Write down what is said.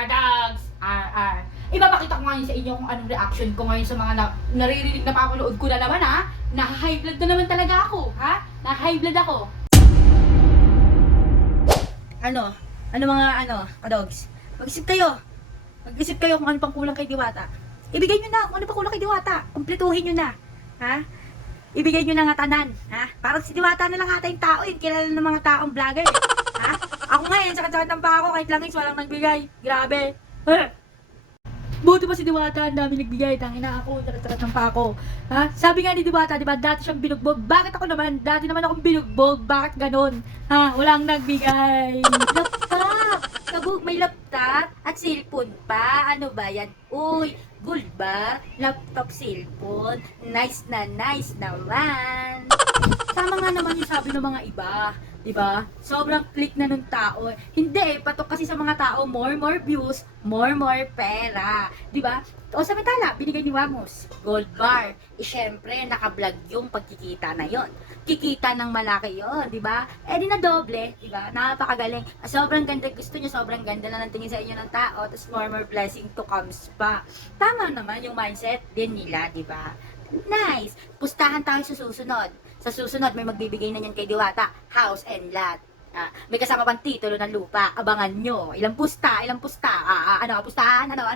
Kadags! Ipapakita ko ngayon sa inyo kung anong reaction ko ngayon sa mga naririnig na papanood ko na naman ha. Na-high blood na naman talaga ako, ha? Na-high blood ako. Ano mga kadogs? Mag-isip kayo. Mag-isip kayo kung ano pang kulang kay Diwata. Ibigay nyo na kung ano pang kulang kay Diwata. Kumpletuhin nyo na. Ha? Ibigay nyo na nga tanan. Ha? Parang si Diwata na lang ata yung tao. Yung kilala ng mga taong vlogger. Ha? Ako ngayon, sakit-sakit ng pa ako. Kahit langis, walang nagbigay. Grabe. Buto pa si Diwata, ang dami nagbigay. Tangina ako, sakit-sakit ng pa ako. Ha? Sabi nga ni Diwata, diba, dati siyang binugbog. Bakit ako naman? Dati naman akong binugbog. Bakit ganon? Ha? Walang nagbigay. Laptop! Kabog, may laptop at cellphone pa. Ano ba yan? Uy, gold ba? Laptop, cellphone. Nice na nice naman. Tama nga naman yung sabi ng mga iba. Diba? Sobrang click na ng tao. Hindi patok kasi sa mga tao, more views, more pera. Diba? O samantala, binigay ni Wamos, gold bar. Syempre, naka-vlog yung pagkikita na yon. Kikita ng malaki yon, diba? Di na doble, diba? Napakagaling. Sobrang ganda, gusto niya, sobrang ganda na ng tingin sa inyo ng tao, tapos more blessing to comes pa. Tama naman yung mindset din nila, diba? Nice! Pustahan tayo sa susunod. Sa susunod, may magbibigay na yan kay Diwata. House and lot. May kasama pang titulo ng lupa. Abangan nyo. Ilang pusta? Ano? Pustahan? Ano?